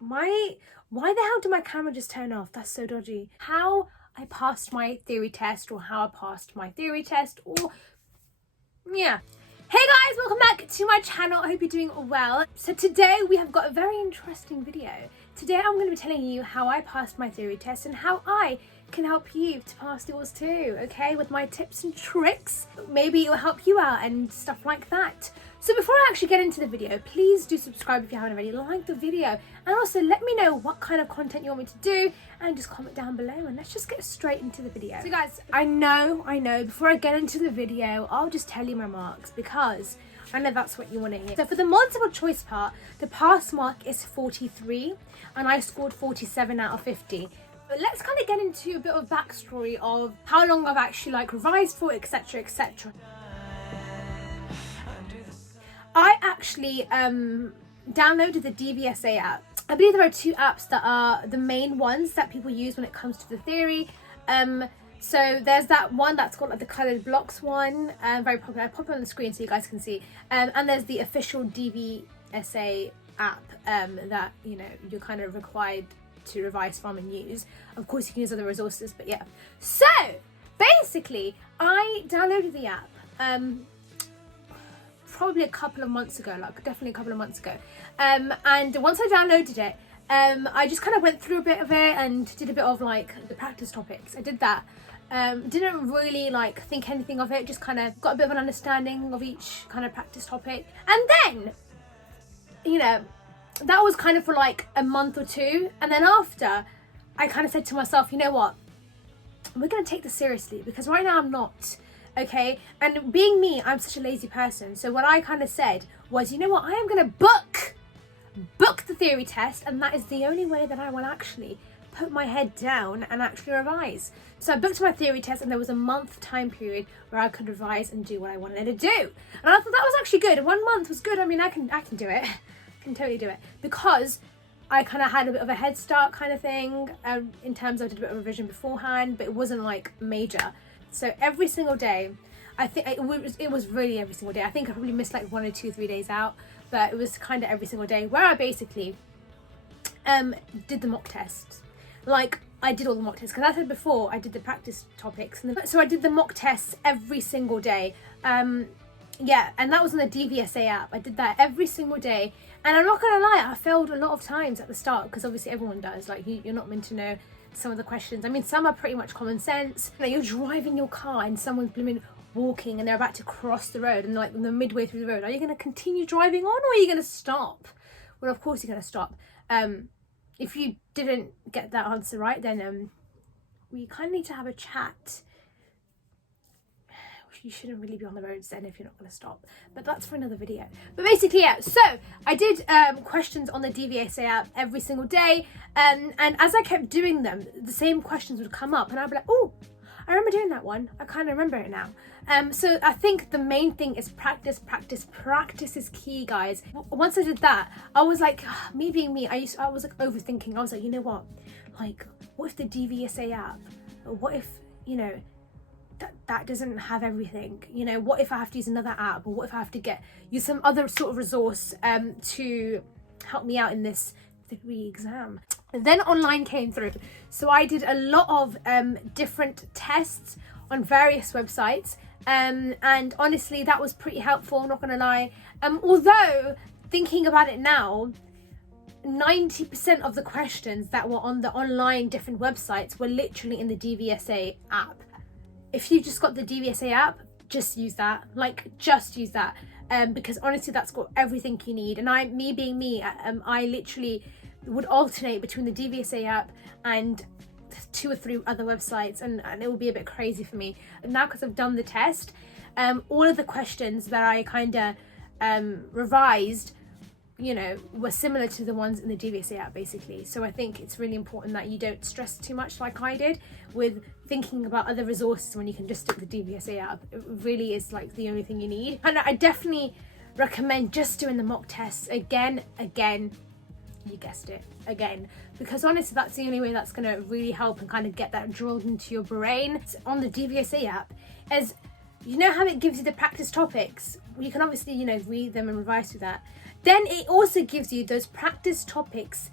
why the hell did my camera just turn off? That's so dodgy. How I passed my theory test, or how I passed my theory test, or yeah. Hey guys, welcome back to my channel. I hope you're doing well. So today we have got a very interesting video. Today I'm going to be telling you how I passed my theory test and how I can help you to pass yours too, okay, with my tips and tricks. Maybe it will help you out and stuff like that. So before I actually get into the video, please do subscribe if you haven't already, like the video, and also let me know what kind of content you want me to do, and just comment down below, and let's just get straight into the video. So guys, I know, before I get into the video, I'll just tell you my marks because I know that's what you want to hear. So for the multiple choice part, the pass mark is 43, and I scored 47 out of 50. But let's kind of get into a bit of backstory of how long I've actually revised for, etc, etc. I actually downloaded the DVSA app. I believe there are two apps that are the main ones that people use when it comes to the theory. So there's that one that's got the coloured blocks one, very popular. I'll pop it on the screen so you guys can see. And there's the official DVSA app that you're kind of required to revise from and use. Of course you can use other resources, but yeah. So basically I downloaded the app probably a couple of months ago, definitely a couple of months ago. And once I downloaded it, I just kind of went through a bit of it and did a bit of the practice topics. I did that. Didn't really think anything of it, just kind of got a bit of an understanding of each kind of practice topic. And then, that was kind of for a month or two. And then after, I kind of said to myself, you know what? We're going to take this seriously, because right now I'm not. Okay, and being me, I'm such a lazy person. So what I kind of said was, you know what, I am going to book the theory test, and that is the only way that I will actually put my head down and actually revise. So I booked my theory test, and there was a month time period where I could revise and do what I wanted to do. And I thought that was actually good. 1 month was good. I mean, I can do it. I can totally do it, because I kind of had a bit of a head start kind of thing in terms of I did a bit of revision beforehand, but it wasn't major. So every single day, I think it was really every single day. I think I probably missed 1 or 2, 3 days out, but it was kind of every single day where I basically did the mock tests. I did all the mock tests, because I said before I did the practice topics, so I did the mock tests every single day. Yeah, and that was on the DVSA app. I did that every single day, and I'm not gonna lie, I failed a lot of times at the start, because obviously everyone does. You're not meant to know some of the questions. I mean, some are pretty much common sense. You're driving your car and someone's blooming walking and they're about to cross the road, and they're midway through the road. Are you going to continue driving on, or are you going to stop? Well, of course you're going to stop. If you didn't get that answer right, then we kind of need to have a chat. You shouldn't really be on the roads then if you're not going to stop, but that's for another video. But basically, yeah, so I did questions on the DVSA app every single day, and as I kept doing them, the same questions would come up, and I'd be like, oh, I remember doing that one. I kind of remember it now. So I think the main thing is practice. Practice is key, guys. Once I did that, I was me being me, I was overthinking. I was like, you know what? What if the DVSA app? What if, that doesn't have everything? What if I have to use another app, or what if I have to use some other sort of resource to help me out in this theory exam? And then online came through, so I did a lot of different tests on various websites, and honestly that was pretty helpful, not gonna lie. Although thinking about it now, 90% of the questions that were on the online different websites were literally in the DVSA app. If you just got the DVSA app, just use that. Just use that. Because honestly, that's got everything you need. And me being me, I literally would alternate between the DVSA app and 2 or 3 other websites, and it would be a bit crazy for me. And now, because I've done the test, all of the questions that I kind of revised, were similar to the ones in the DVSA app, basically. So I think it's really important that you don't stress too much like I did with thinking about other resources when you can just stick with the DVSA app. It really is the only thing you need. And I definitely recommend just doing the mock tests again, you guessed it, again, because honestly that's the only way that's going to really help and kind of get that drilled into your brain. On the DVSA app, as you know how it gives you the practice topics, you can obviously read them and revise through that. Then it also gives you those practice topics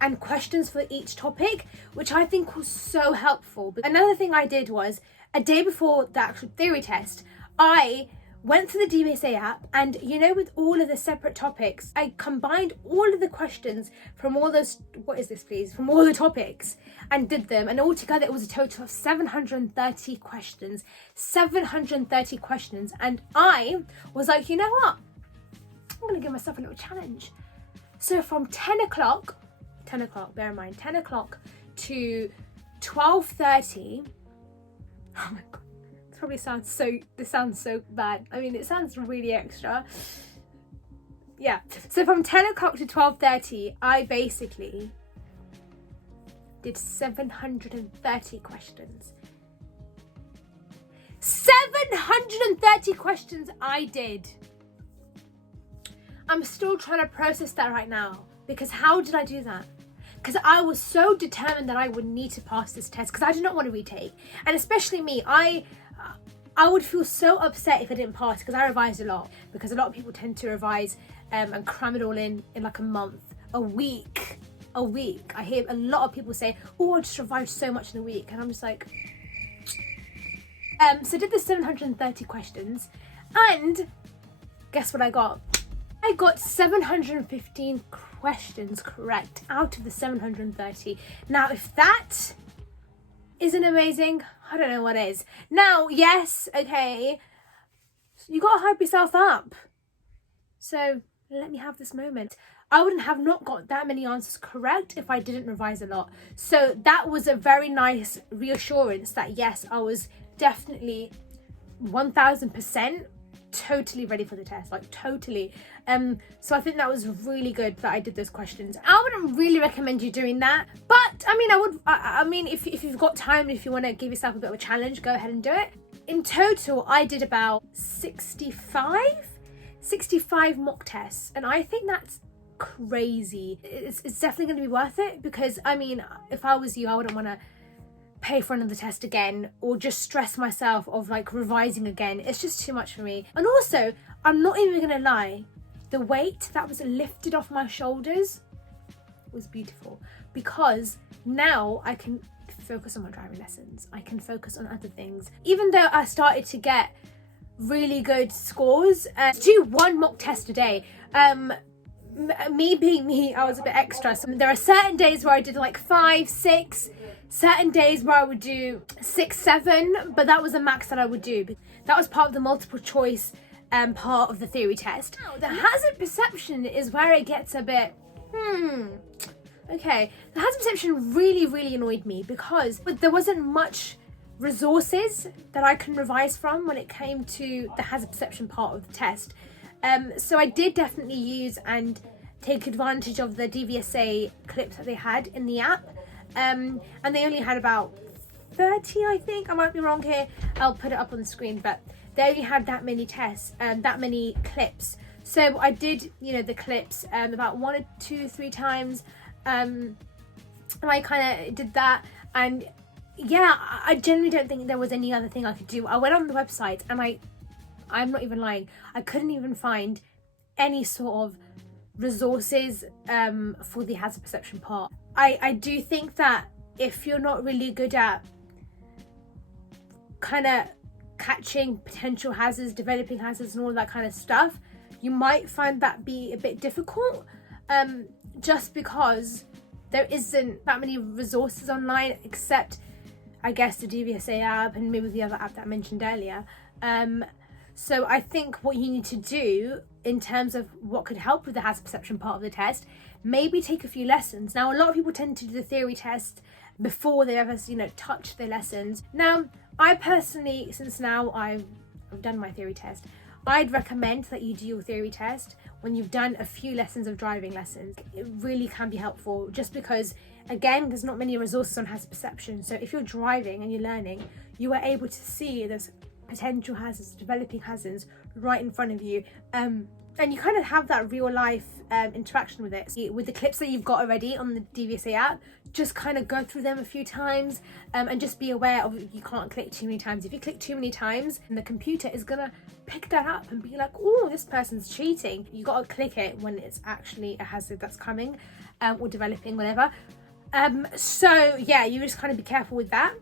and questions for each topic, which I think was so helpful. Another thing I did was, a day before the actual theory test, I went to the DVSA app, and you know, with all of the separate topics, I combined all of the questions from all those, from all the topics, and did them, and altogether it was a total of 730 questions. 730 questions. And I was like, you know what, I'm gonna give myself a little challenge. So from 10 o'clock, bear in mind, 10 o'clock to 12:30, oh my god, this sounds so bad. I mean, it sounds really extra. Yeah, so from 10 o'clock to 12:30, I basically did 730 questions. 730 questions I did. I'm still trying to process that right now, because how did I do that? Because I was so determined that I would need to pass this test, because I did not want to retake. And especially me, I would feel so upset if I didn't pass, because I revised a lot, because a lot of people tend to revise and cram it all in like a month, a week. I hear a lot of people say, oh, I just revised so much in a week, and I'm just like, so I did the 730 questions, and guess what I got? I got 715 questions correct out of the 730. Now, if that isn't amazing, I don't know what is. Now, yes, okay, you gotta hype yourself up. So let me have this moment. I wouldn't have not got that many answers correct if I didn't revise a lot. So that was a very nice reassurance that yes, I was definitely 1000% totally ready for the test, like totally. So I think that was really good that I did those questions. I wouldn't really recommend you doing that, but I mean, I mean, if you've got time, if you want to give yourself a bit of a challenge, go ahead and do it. In total, I did about 65 mock tests, and I think that's crazy. It's definitely going to be worth it, because I mean, if I was you, I wouldn't want to pay for another test again, or just stress myself of like revising again. It's just too much for me. And also, I'm not even gonna lie, the weight that was lifted off my shoulders was beautiful, because now I can focus on my driving lessons. I can focus on other things. Even though I started to get really good scores, do one mock test a day. Me being me, I was a bit extra. So there are certain days where I did like 5, 6, certain days where I would do 6, 7, but that was the max that I would do. That was part of the multiple choice part of the theory test. Now, the hazard perception is where it gets a bit, okay. The hazard perception really annoyed me, because there wasn't much resources that I can revise from when it came to the hazard perception part of the test. So I did definitely use and take advantage of the DVSA clips that they had in the app. And they only had about 30, I think. I might be wrong here. I'll put it up on the screen, but they only had that many tests and that many clips. So I did, you know, the clips about 1 or 2, 3 times. And I kind of did that. And yeah, I generally don't think there was any other thing I could do. I went on the website, and I'm not even lying, I couldn't even find any sort of resources for the hazard perception part. I do think that if you're not really good at kind of catching potential hazards, developing hazards and all that kind of stuff, you might find that be a bit difficult, just because there isn't that many resources online, except I guess the DVSA app and maybe the other app that I mentioned earlier. So I think what you need to do in terms of what could help with the hazard perception part of the test, maybe take a few lessons. Now, a lot of people tend to do the theory test before they ever, you know, touch their lessons. Now, I personally, since now I've done my theory test, I'd recommend that you do your theory test when you've done a few lessons of driving lessons. It really can be helpful, just because, again, there's not many resources on hazard perception. So if you're driving and you're learning, you are able to see those potential hazards, developing hazards right in front of you, and you kind of have that real life interaction with it. So with the clips that you've got already on the DVSA app, just kind of go through them a few times, and just be aware of, you can't click too many times. If you click too many times, the computer is gonna pick that up and be like, oh, this person's cheating. You gotta click it when it's actually a hazard that's coming. or developing, whatever. So yeah, you just kind of be careful with that.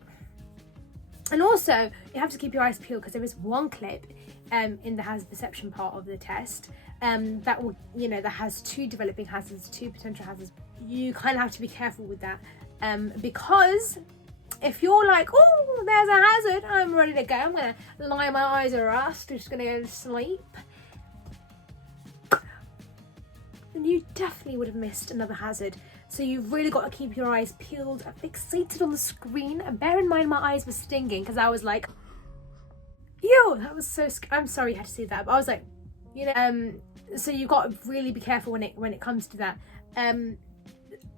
And also you have to keep your eyes peeled, because there is one clip in the hazard perception part of the test that will, that has 2 developing hazards, 2 potential hazards. You kind of have to be careful with that, because if you're like, oh, there's a hazard, I'm ready to go, I'm gonna lie my eyes are rust, I'm just gonna go to sleep, then you definitely would have missed another hazard. So you've really got to keep your eyes peeled and fixated on the screen. And bear in mind, my eyes were stinging, because I was like, ew, that was so I'm sorry you had to see that, but I was like, so you've got to really be careful when it comes to that.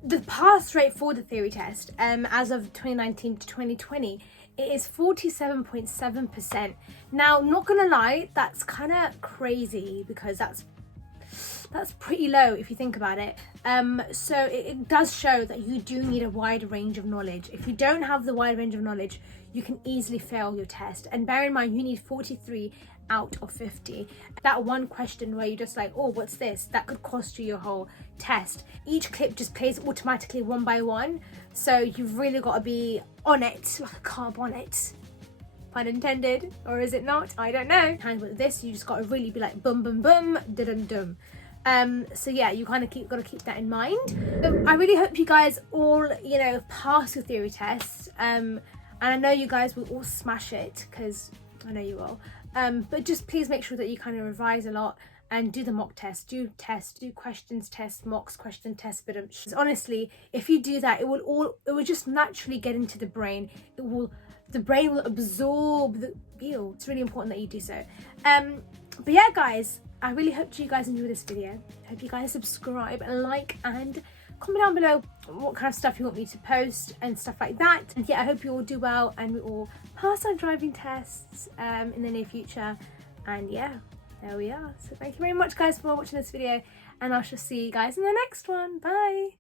The pass rate for the theory test, as of 2019 to 2020, it is 47.7%. Now, not gonna lie, that's kind of crazy, because that's pretty low if you think about it. So it does show that you do need a wide range of knowledge. If you don't have the wide range of knowledge, you can easily fail your test. And bear in mind, you need 43 out of 50. That one question where you're just like, oh, what's this? That could cost you your whole test. Each clip just plays automatically one by one. So you've really got to be on it, like a carb on it. Pun intended, or is it not? I don't know. And with this, you just got to really be like boom, boom, boom, dum, dum. So yeah, you kind of got to keep that in mind. I really hope you guys all, pass your theory tests. And I know you guys will all smash it, because I know you will. But just please make sure that you kind of revise a lot and do the mock test, do questions test, mocks, question test. But honestly, if you do that, it will just naturally get into the brain. The brain will absorb the feel. It's really important that you do so. But yeah, guys, I really hope you guys enjoyed this video. Hope you guys subscribe and like and comment down below what kind of stuff you want me to post and stuff like that. And yeah, I hope you all do well and we all pass our driving tests in the near future. And yeah, there we are. So thank you very much, guys, for watching this video, and I shall see you guys in the next one. Bye.